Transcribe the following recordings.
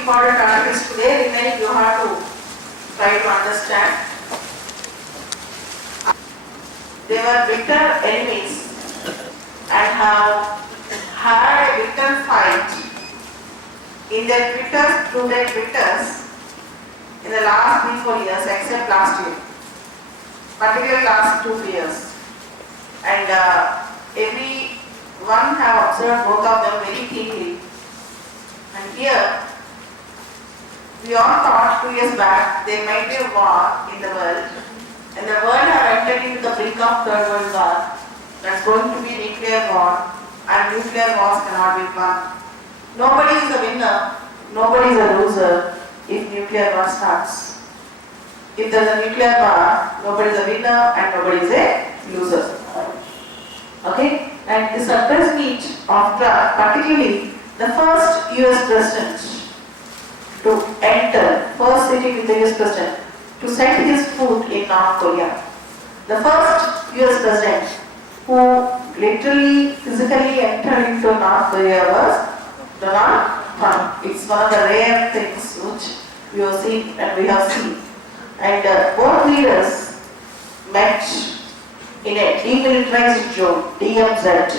Important articles today, remaining you have to try to understand. They were bitter enemies and have had a bitter fight in their through their bitters in the last 3-4 years, except last year, particularly last 2 years. And everyone have observed both of them very keenly. And here, we all thought 2 years back there might be a war in the world, and the world have entered into the brink of third world war. That's going to be nuclear war, and nuclear wars cannot be won. Nobody is a winner, nobody is a loser if nuclear war starts. If there is a nuclear war, nobody is a winner and nobody is a loser. Okay? And this surprise meet of Trump, particularly the first US president to enter, first sitting with the US president, to set his foot in North Korea. The first US president who literally, physically entered into North Korea was Donald Trump. It's one of the rare things which we have seen and we have seen. And both leaders met in a demilitarized zone, DMZ,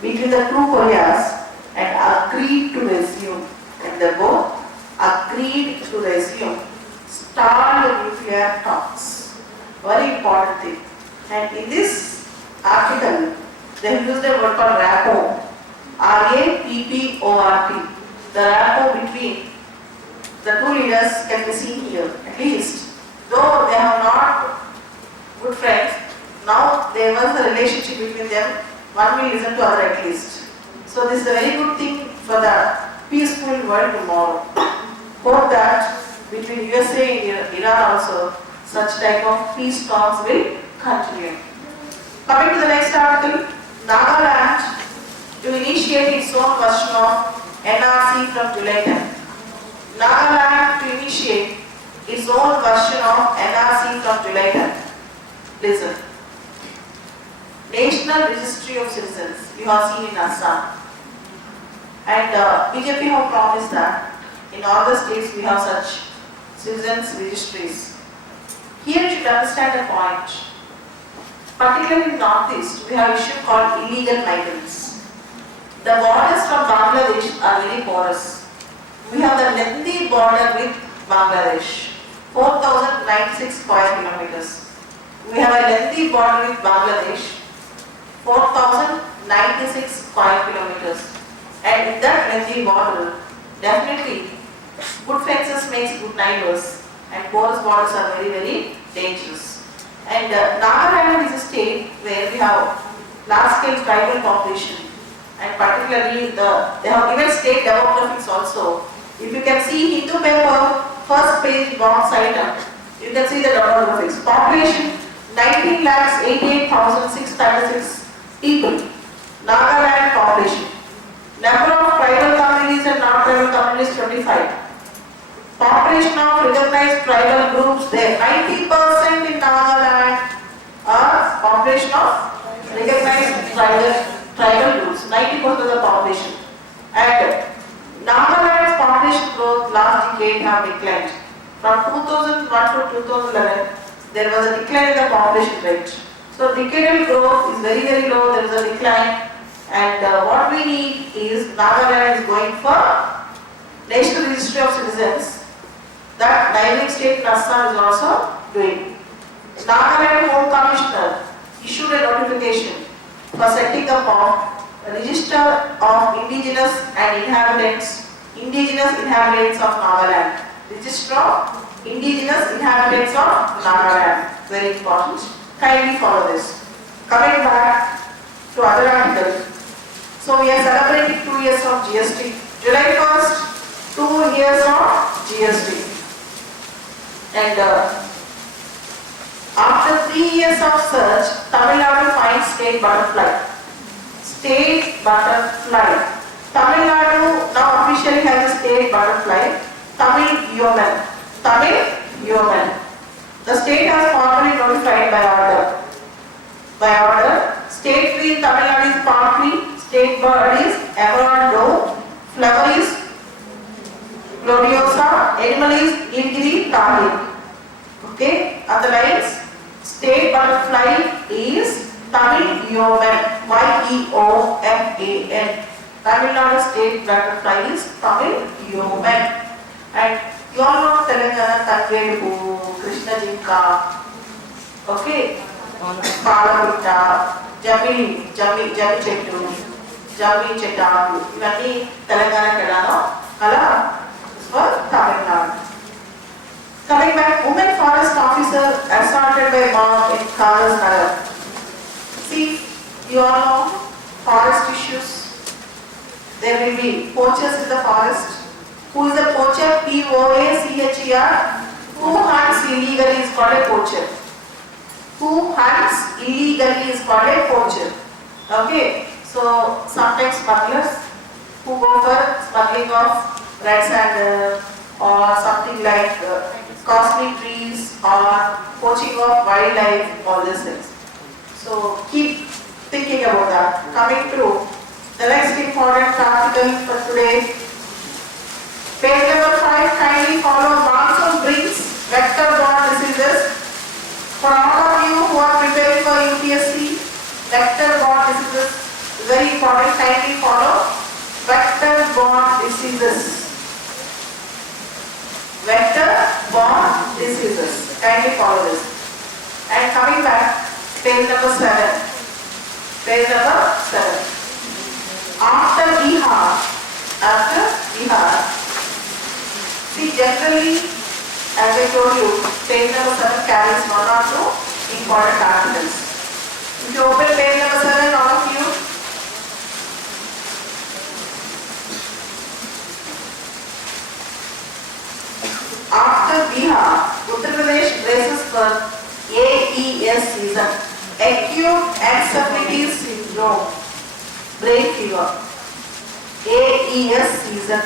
between the two Koreas and agreed to resume. And they both agreed to resume stalled nuclear talks. Very important thing. And in this article, they have used a word called rapport. R-A-P-P-O-R-T. The rapport between the two leaders can be seen here. At least, though they are not good friends, now there was a relationship between them. One will listen to other at least. So this is a very good thing for the peaceful world tomorrow. Hope that between USA and Iran also, such type of peace talks will continue. Coming to the next article, Nagaland to initiate its own version of NRC from July 10. Nagaland to initiate its own version of NRC from July 10. Listen. National Registry of Citizens, you have seen in Assam. And BJP have promised that in all the states we have such citizens registries. Here you should understand a point. Particularly in Northeast, we have an issue called illegal migrants. The borders from Bangladesh are very porous. We have the lengthy border with Bangladesh, 4,096 square kilometers. We have a lengthy border with Bangladesh, 4,096 square kilometers. And in that lengthy border, definitely good fences makes good neighbors, and porous borders are very, very dangerous. And Nagaland is a state where we have large-scale tribal population, and particularly they have given state demographics also. If you can see Hindu paper, first page box item, you can see the demographics. Population 19,88,636 people. Nagaland population. Number of tribal communities and non-tribal communities 25. Population of recognized tribal groups there. 90% in Nagaland are population of recognized tribal groups. 90% of the population. And Nagaland's population growth last decade have declined. From 2001 to 2011, there was a decline in the population rate. So decadal growth is very, very low. There is a decline. And what we need is Nagaland is going for National Registry of Citizens. That neighboring state Assam is also doing. Nagaland Home Commissioner issued a notification for setting up of a register of indigenous inhabitants of Nagaland. Register of indigenous inhabitants of Nagaland. Very important. Kindly follow this. Coming back to other articles. So we are celebrating 2 years of GST. July 1st, 2 years of GST. And after 3 years of search, Tamil Nadu finds state butterfly. State butterfly. Tamil Nadu now officially has a state butterfly. Tamil Yeoman. Tamil Yeoman. The state has formally notified by order. State tree in Tamil Nadu is palm tree. State bird is emerald doe. Flower is gloriosa, animal is Nilgiri Tahir. Okay, otherwise state butterfly is Tamil Yeoman, Y-E-O-M-A-N. Tamil Nadu state butterfly is Tamil Yeoman. And you all know Telangana Tangedu, Krishna Jinka, okay, Bala, Jami Chettu, Jami Chetaku, Ivani Telangana Kedano, Kala for Tamil Nadu. Coming back, women forest officer assaulted by mob in Karas Nagar. See, you all know forest issues. There will be poachers in the forest. Who is a poacher? P-O-A-C-H-E-R. Who hunts illegally is called a poacher. Who hunts illegally is called a poacher. Okay, so sometimes smugglers who go for smuggling of red sand or something like costly trees or poaching of wildlife, all these things. So keep thinking about that. Coming to the next important article for today. Page number 5, kindly follow monsoon brings vector-borne diseases. For all of you who are preparing for UPSC, vector-borne diseases is very important. Kindly follow vector-borne diseases. Vector-borne diseases. Kindly follow this. And coming back, page number 7. Page number 7. After Bihar, see, generally, as I told you, page number 7 carries 1 or 2 important articles. If you open page number 7, all of you, after Bihar, Uttar Pradesh braces for AES season, acute encephalitis syndrome, brain fever, AES season.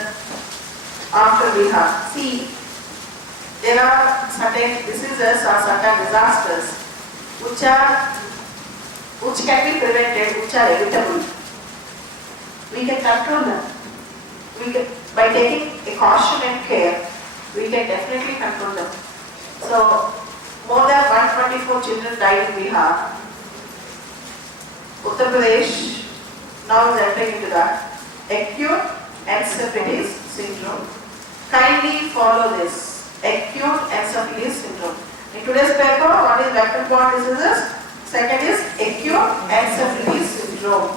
After Bihar, see, there are certain diseases or certain disasters which can be prevented, which are evitable. We can control them. By taking a caution and care, we can definitely control them. So, more than 124 children died in Bihar. Uttar Pradesh now is entering into that. Acute encephalitis syndrome. Kindly follow this. Acute encephalitis syndrome. In today's paper, one is vector-borne diseases, second is acute encephalitis syndrome.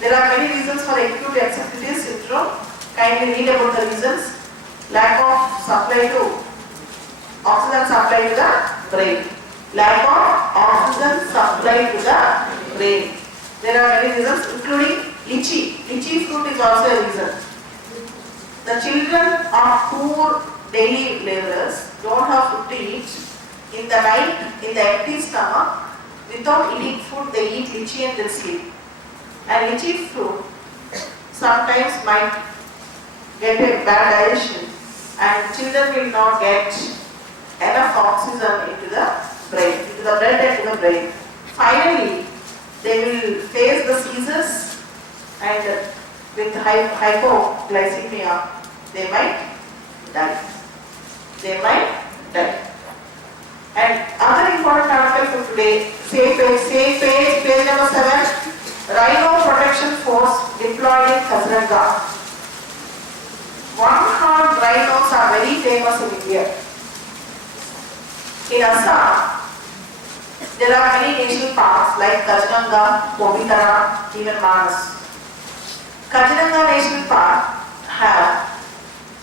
There are many reasons for acute encephalitis syndrome. Kindly read about the reasons. Lack of supply to oxygen supply to the brain. Lack of oxygen supply to the brain. There are many reasons, including lychee. Lychee fruit is also a reason. The children of poor daily laborers don't have food to eat. In the night, in the empty stomach, without eating food, they eat lychee and they sleep. And lychee fruit sometimes might get a bad digestion, and children will not get enough oxygen into the brain, into the blood and to the brain. Finally, they will face the seizures, and with hypoglycemia, they might die. They might die. And other important article for today, same page number 7, Rhino Protection Force deployed in Kaziranga. One-horned rhinos are very famous in India. In Assam, there are many national parks like Kaziranga, Bobitara, even Manas. Kaziranga National Park have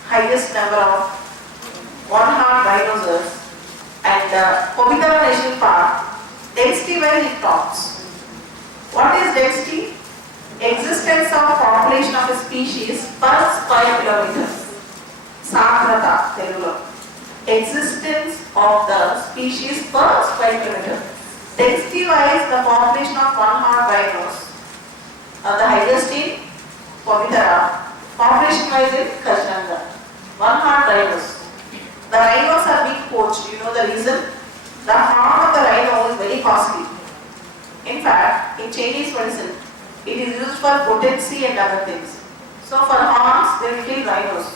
highest number of one-horned rhinoceros, and Bobitara National Park, density wise it tops. What is density? Existence of population of a species per square kilometer. Sagrata, Telugu. Existence of the species per square kilometer. Density wise, the population of one-horned rhinos are the highest in Bobitara. Population wise in Kaziranga. One-horned rhinos. The rhinos are being poached. You know the reason? The horn of the rhino is very costly. In fact, in Chinese medicine, it is used for potency and other things. So for horns, they will kill rhinos.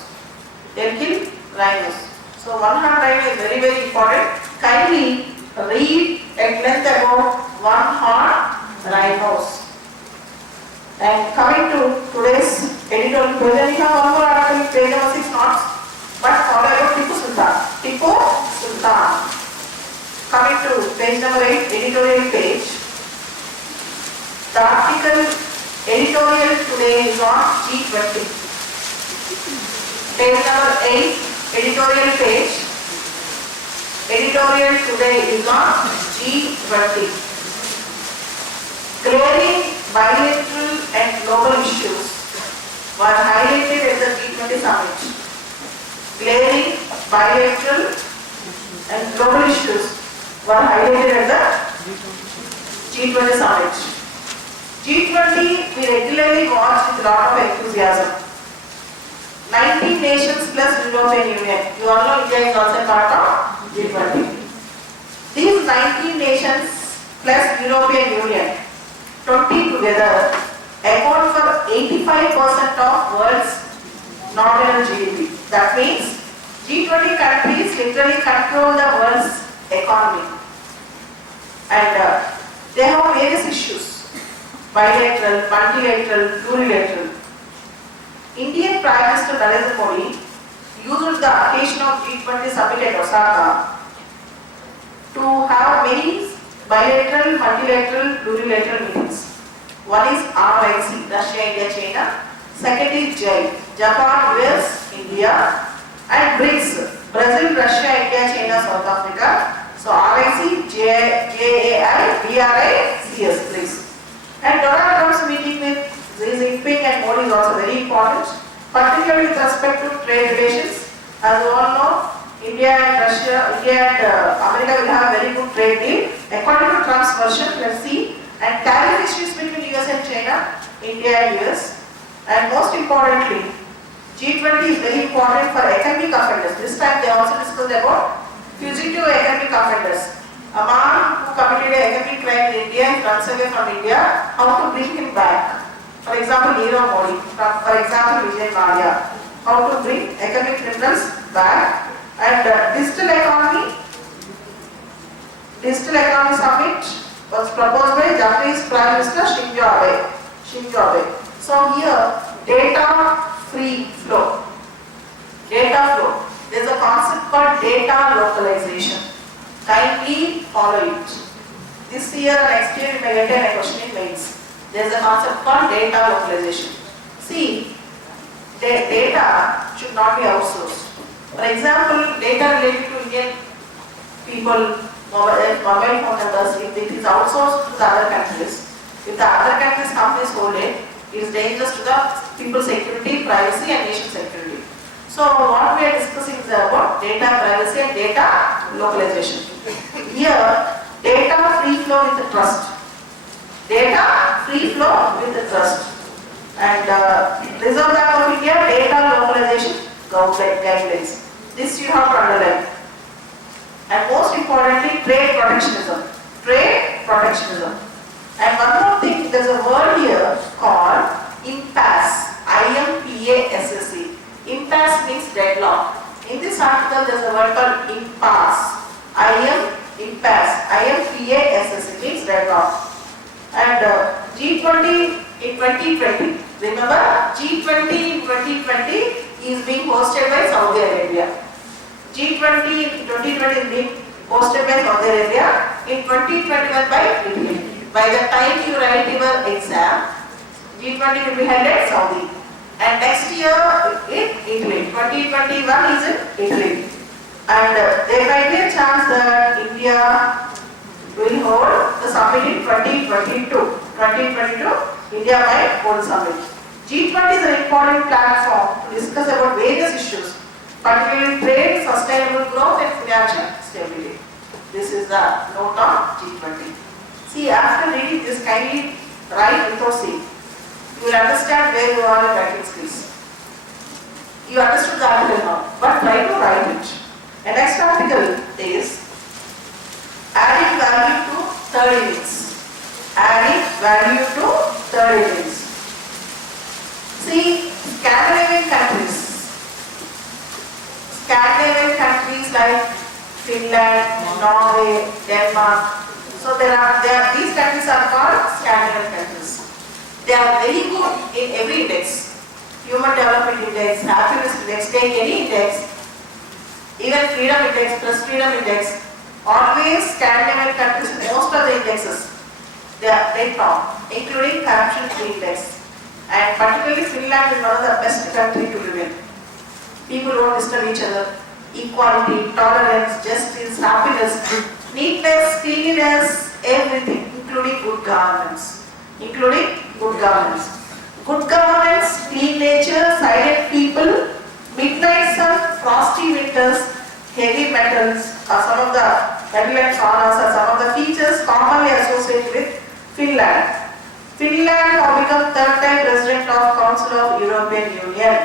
They will kill rhinos. So one horn rhino is very very important. Kindly read at length about one horn rhinos. And coming to today's editorial page, we have one more article, page number 6 notes, but follow about Tipu Sultan. Tipu Sultan. Coming to page number 8, editorial page. The article editorial today is on G20. Page number 8, editorial page. Editorial today is on G20. Glaring bilateral and global issues were highlighted at the G20 summit. Glaring bilateral and global issues were highlighted at the G20 summit. G20 we regularly watch with a lot of enthusiasm. 19 nations plus European Union. You all know India is also part of G20. These 19 nations plus European Union, 20 together, account for 85% of world's nominal GDP. That means G20 countries literally control the world's economy. And they have various issues: bilateral, multilateral, plurilateral. Indian Prime Minister Narendra Modi used the occasion of G20 summit at Osaka to have many bilateral, multilateral, plurilateral meetings. One is RIC, Russia, India, China. Second is JAI, Japan, US, India. And BRICS, Brazil, Russia, India, China, South Africa. So RIC, JAI, BRI, CS, BRICS. And Donald Trump's meeting with Xi Jinping and Modi is also very important, particularly with respect to trade relations. As you all know, India and America will have a very good trade deal. According to Trump's version, let's see. And tariff issues between US and China, India and US. And most importantly, G20 is very important for economic offenders. This time they also discussed about fugitive economic offenders. A man who committed an economic crime in India and runs away from India, how to bring him back. For example, Nirav Modi, for example, Vijay Mallya. How to bring economic criminals back. And digital economy summit was proposed by Japanese Prime Minister Shinzo Abe. So here, data free flow. Data flow. There is a concept called data localization. Kindly follow it. This year or next year you may get a question in mains. There is a concept called data localization. See, data should not be outsourced. For example, data related to Indian people, mobile phone numbers, if it is outsourced to the other countries, if the other countries' companies hold it, it is dangerous to the people's security, privacy and nation security. So what we are discussing is about data privacy and data localization. Here, data free flow with the trust. Data free flow with the trust. And Reserve Bank of India data localization guidelines. This you have to underline. And most importantly, trade protectionism. Trade protectionism. And one more thing, there is a word here called impasse. IMPASSE. Impasse means deadlock. In this article, there is a word called impasse. IMPASSE means deadlock. And G20 in 2020. Remember, G20 in 2020 is being hosted by Saudi Arabia. G20 in 2020 is being hosted by Saudi Arabia. In 2021 by Italy. By the time you write your exam, G20 will be held at Saudi. And next year in Italy. 2021 is in Italy. And there might be a chance that India will hold the summit in 2022. 2022, India might hold summit. G20 is an important platform to discuss about various issues, particularly trade, sustainable growth and financial stability. This is the note on G20. See, after reading this, kindly write without seeing. You will understand where you are in writing skills. You understood the article now, but try to write it. The next article is adding value to third innings. Adding value to third innings. See, Scandinavian countries countries like Finland, Norway, Denmark. So these countries are called Scandinavian countries. They are very good in every index. Human Development Index, Happiness Index, take any index, even Freedom Index, Press Freedom Index, always Scandinavian countries, most of the indexes, they are very top, including Corruption Free Index. And particularly Finland is one of the best countries to live in. People don't disturb each other. Equality, tolerance, justice, happiness, neatness, cleanliness, everything, including good governance. Including good governance. Good governance, clean nature, silent people, midnight sun, frosty winters, heavy metals are some of the headlines honors are some of the features commonly associated with Finland. Finland have become third time President of Council of European Union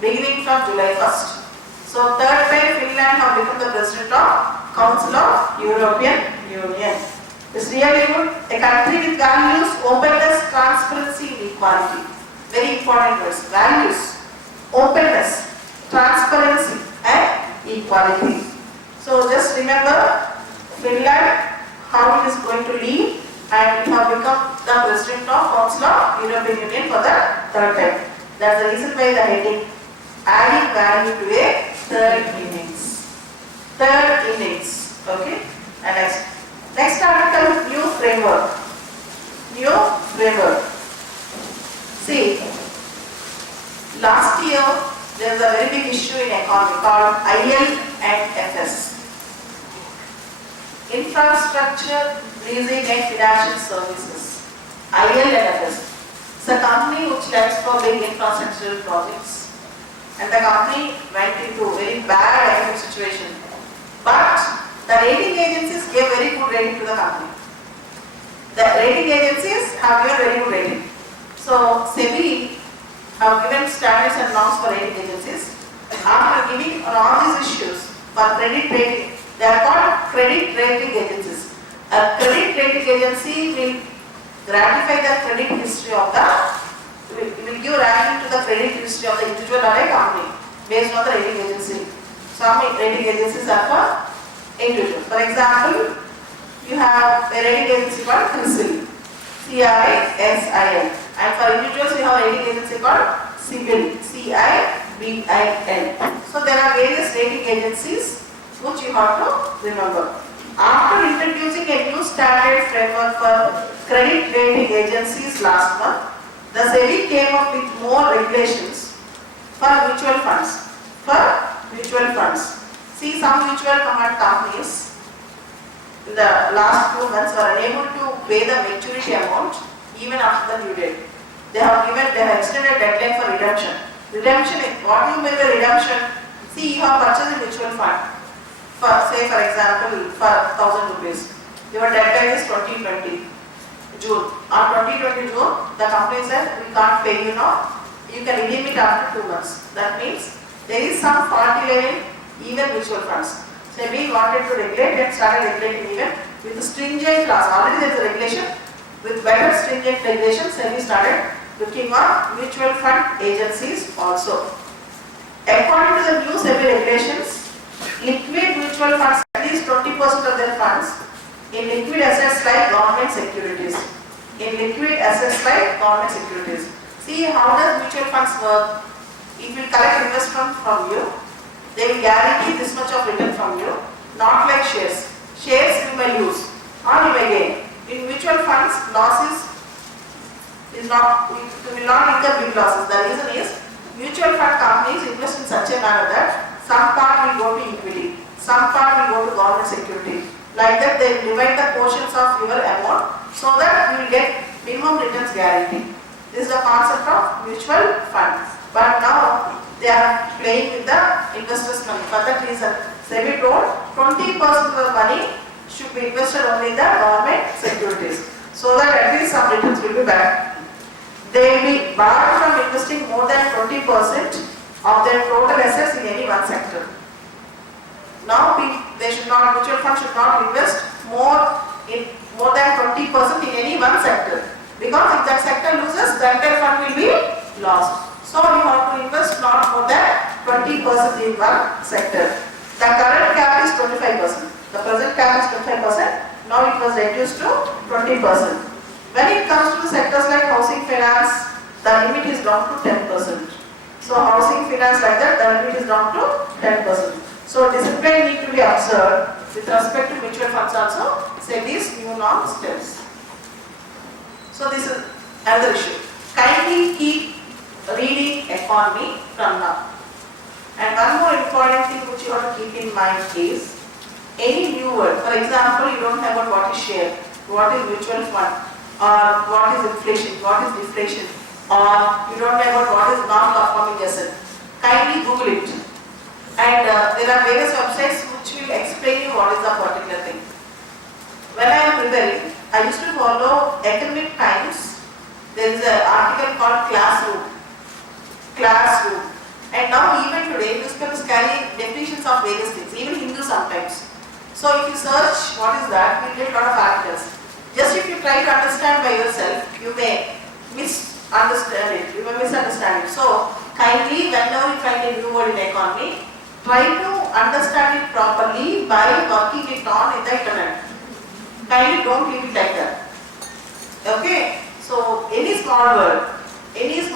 beginning from July 1st. So third time Finland have become the President of Council of European Union. It's really good. A country with values, openness, transparency, and equality. Very important words. Values, openness, transparency, and equality. So just remember Finland, how it is going to lead, and it have become the President of Council of European Union for the third time. That's the reason why the heading adding value to a third innings. Third innings. Okay? And next article, new framework. New framework. See, last year there was a very big issue in economy called IL and FS. Infrastructure, Leasing and Financial Services. IL and FS. It's a company which stands for big infrastructural projects. And the company went into a very bad economic situation. But the rating agencies gave very good rating to the company. The rating agencies have given very good rating. So SEBI have given standards and norms for rating agencies. After giving on all these issues for credit rating, they are called credit rating agencies. A credit rating agency will gratify the credit history of the, will give ranking to the credit history of the individual or a company based on the rating agency. Some rating agencies are for individuals. For example, you have a rating agency called CRISIL, CRISIL, and for individuals you have a rating agency called CIBIL, CIBIL. So there are various rating agencies which you have to remember. After introducing a new standard framework for credit rating agencies last month, the SEBI came up with more regulations for mutual funds. See, some mutual fund companies in the last 2 months were unable to pay the maturity amount even after the due date. They have extended deadline for redemption. Redemption, what do you mean by redemption? See, you have purchased a mutual fund for, say for example, for 1,000 rupees. Your deadline is 2020 June. On 2020 June, the company said, we can't pay you now. You can redeem it after 2 months. That means there is some fault in even mutual funds. SEBI wanted to regulate and started regulating even with a stringent laws. Already there is a regulation. With better stringent regulation, SEBI started looking on mutual fund agencies also. According to the new SEBI regulations, liquid mutual funds, at least 20% of their funds in liquid assets like government securities. See, how does mutual funds work? It will collect investment from you. They will guarantee this much of return from you. Not like shares. Shares you may lose or you may gain. In mutual funds, losses is not, you will not incur big losses. The reason is mutual fund companies invest in such a manner that some part will go to equity, some part will go to government security. Like that, they will divide the portions of your amount so that you will get minimum returns guarantee. This is the concept of mutual fund. But now they are playing with the investors' money. For that reason, SEBI told 20% of the money should be invested only in the government securities, so that at least some returns will be back. They will be barred from investing more than 20% of their total assets in any one sector. Now, mutual funds should not invest more than 20% in any one sector, because if that sector loses, the entire fund will be lost. So you have to invest not more than 20% in one sector. The current cap is 25%. The present cap is 25%. Now it was reduced to 20%. When it comes to sectors like housing finance, the limit is down to 10%. So housing finance like that, the limit is down to 10%. So discipline need to be observed with respect to mutual funds also. Say these new norms steps. So this is another issue. Kindly keep reading economy from now. And one more important thing which you have to keep in mind is any new word. For example, you don't know about what is share, what is mutual fund, or what is inflation, what is deflation, or you don't know about what is non-performing asset. Kindly Google it. And there are various websites which will explain you what is the particular thing. When I am preparing, I used to follow Economic Times. There is an article called Classroom. And now even today, newspapers carry definitions of various things, even Hindu sometimes. So if you search what is that, you get a lot of articles. Just if you try to understand by yourself, you may misunderstand it. So kindly, whenever you find a new word in economy, try to understand it properly by working it on in the internet. Kindly don't leave it like that. Okay? So any small word, you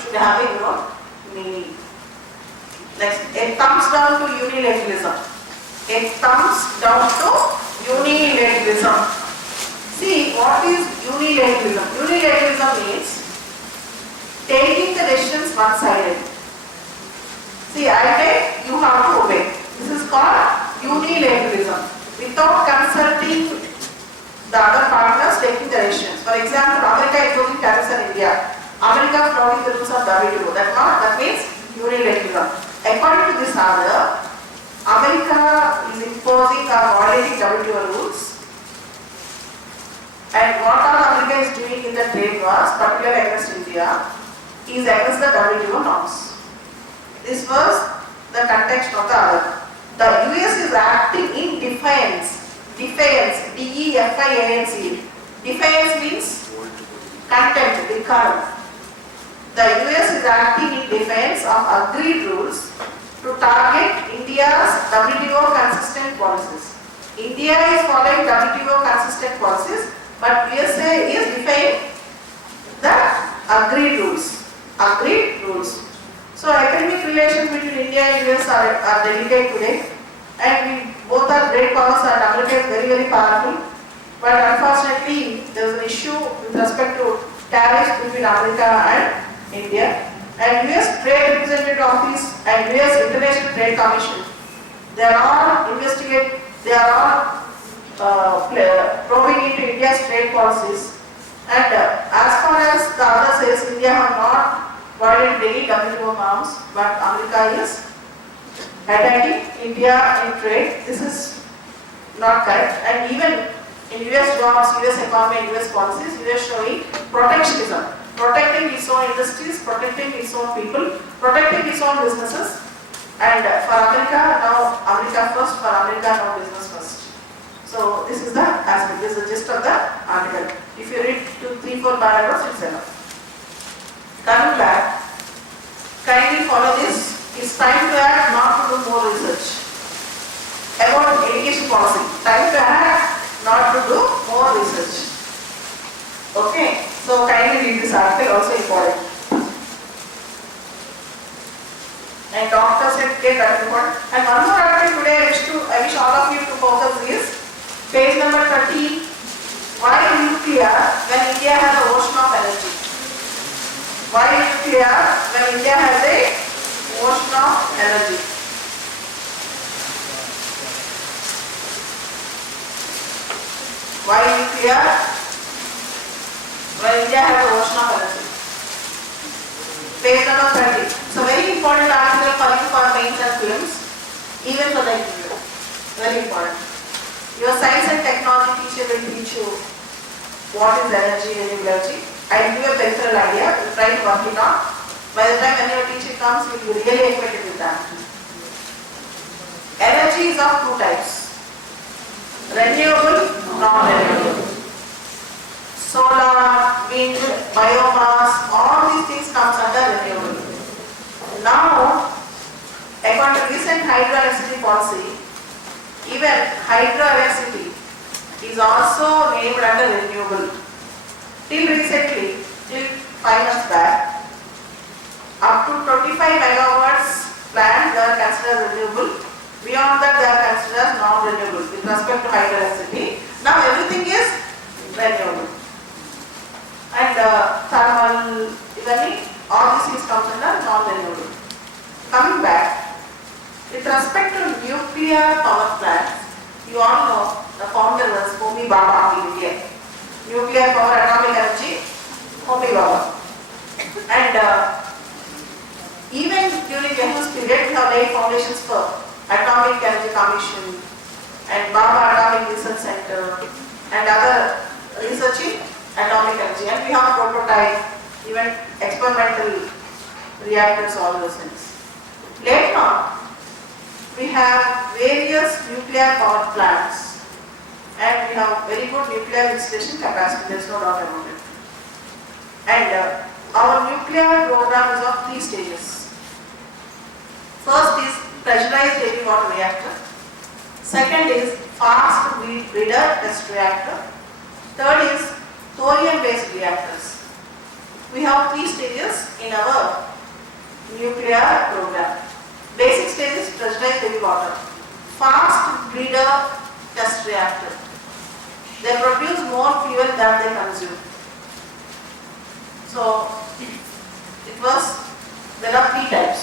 should have a your meaning. Next, it comes down to unilateralism. See, what is unilateralism? Unilateralism means taking the decisions one-sided. See, I take, you have to obey. This is called unilateralism. Without consulting the other partners taking the decisions. For example, America imposing tariffs on India. America flouting the rules of WTO. That means unilateralism. According to this order, America is imposing or violating WTO rules. And what all America is doing in the trade wars, particularly against India, is against the WTO norms. This was the context of the order. The US is acting in defiance. D-E-F-I-A-N-C. Defiance means contempt, decorum. The US is acting in defiance of agreed rules to target India's WTO consistent policies. India is following WTO consistent policies, but USA is defying the agreed rules. So economic relations between India and US are delicate today, and we both are great powers and America is very, very powerful. But unfortunately, there is an issue with respect to tariffs between America and India. And US Trade Representative Office and US International Trade Commission, they are all probing into India's trade policies. And as far as the other says, India have not violated any WTO norms, but America is attacking India in trade. This is not correct. And even in US jobs, US economy and US policies, US showing protectionism. Protecting its own industries, protecting its own people, protecting its own businesses. And for America, now America first, for America, now business first. So this is the aspect, this is the gist of the article. If you read 2, 3, 4 paragraphs, it's enough. Coming back, kindly follow this. It's time to act, not to do more research. About education policy, time to act, not to do more research. Okay, so kindly read this article, also important. And doctor certificate, that's important. And one more article today I wish all of you to focus is page number 13. Why nuclear when India has an ocean of energy? Why nuclear when India has a ocean of energy? Why nuclear when India has an ocean of energy? Page number 30. So very important article for you for mains and films, even for the interview. Very important. Your science and technology teacher will teach you what is energy and renewability. I will give you a peripheral idea, you try to work it on. By the time when your teacher comes, you will be really acquainted with that. Energy is of two types. Renewable, non-renewable. Solar, wind, biomass, all these things comes under renewable. Now, According to recent hydroelectricity policy, even hydroelectricity is also named under renewable. Till recently, till 5 months back, up to 25 megawatts plant they are considered renewable. Beyond that, they are considered as non-renewable with respect to hydroelectricity. Now everything is renewable. And thermal, even all these things comes under non-renewable. Coming back, with respect to nuclear power plants, you all know the founder was Bala in India. Nuclear power atomic energy, Bala. And even during Nehu's period, we have laid foundations for Atomic Energy Commission and Bala Atomic Research Center and other research in atomic energy. And we have prototype, even experimental reactors, all those things. Later on, we have various nuclear power plants and we have very good nuclear installation capacity, there is no doubt about it. And our nuclear program is of 3 stages. First is pressurized heavy water reactor. Second is fast breeder test reactor. Third is thorium based reactors. We have 3 stages in our nuclear program. Basic stage is pressurized heavy water. Fast breeder test reactor. They produce more fuel than they consume. So there are 3 types.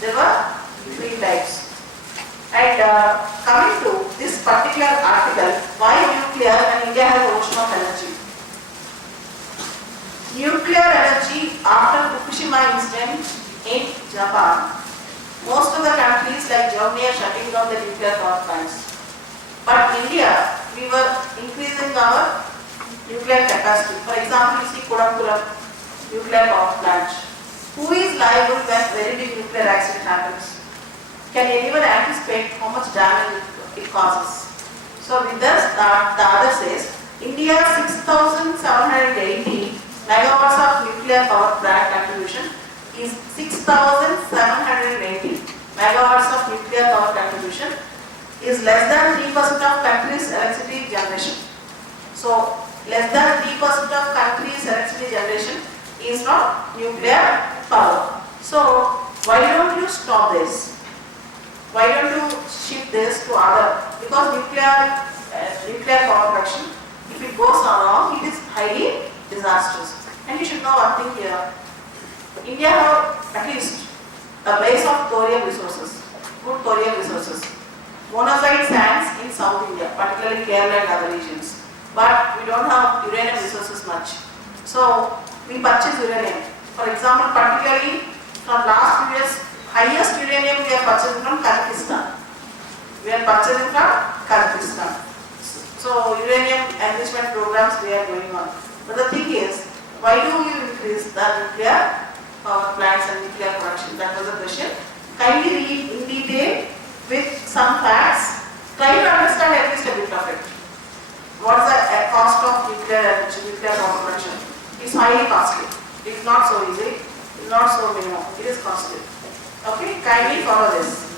There were 3 types. And coming to this particular article, why nuclear and India has ocean of energy. Nuclear energy after Fukushima incident in Japan, most of the countries like Germany are shutting down the nuclear power plants. But India, we were increasing our nuclear capacity. For example, you see Kodamkulam nuclear power plant. Who is liable when very big nuclear accident happens? Can anyone anticipate how much damage it causes? So with this, the other says, India 6,780 megawatts of nuclear power plant contribution is 6,780 megawatts of nuclear power contribution is less than 3% of country's electricity generation. So less than 3% of country's electricity generation is from nuclear power. So why don't you stop this? Why don't you shift this to other? Because nuclear power production, if it goes wrong, it is highly disastrous. And you should know one thing here. India have at least a base of thorium resources, good thorium resources. Monazite sands in South India, particularly Kerala and other regions. But we don't have uranium resources much. So we purchase uranium. For example, particularly from last few years, highest uranium we are purchasing from Kazakhstan. We are purchasing from Kazakhstan. So uranium enrichment programs we are going on. But the thing is, why do you increase the nuclear power plants and nuclear production? That was the question. Kindly read in detail with some facts. Try to understand at least a bit of it. What is the cost of nuclear power production? It's highly costly. It's not so easy. It's not so minimum. It is costly. Okay, kindly follow this.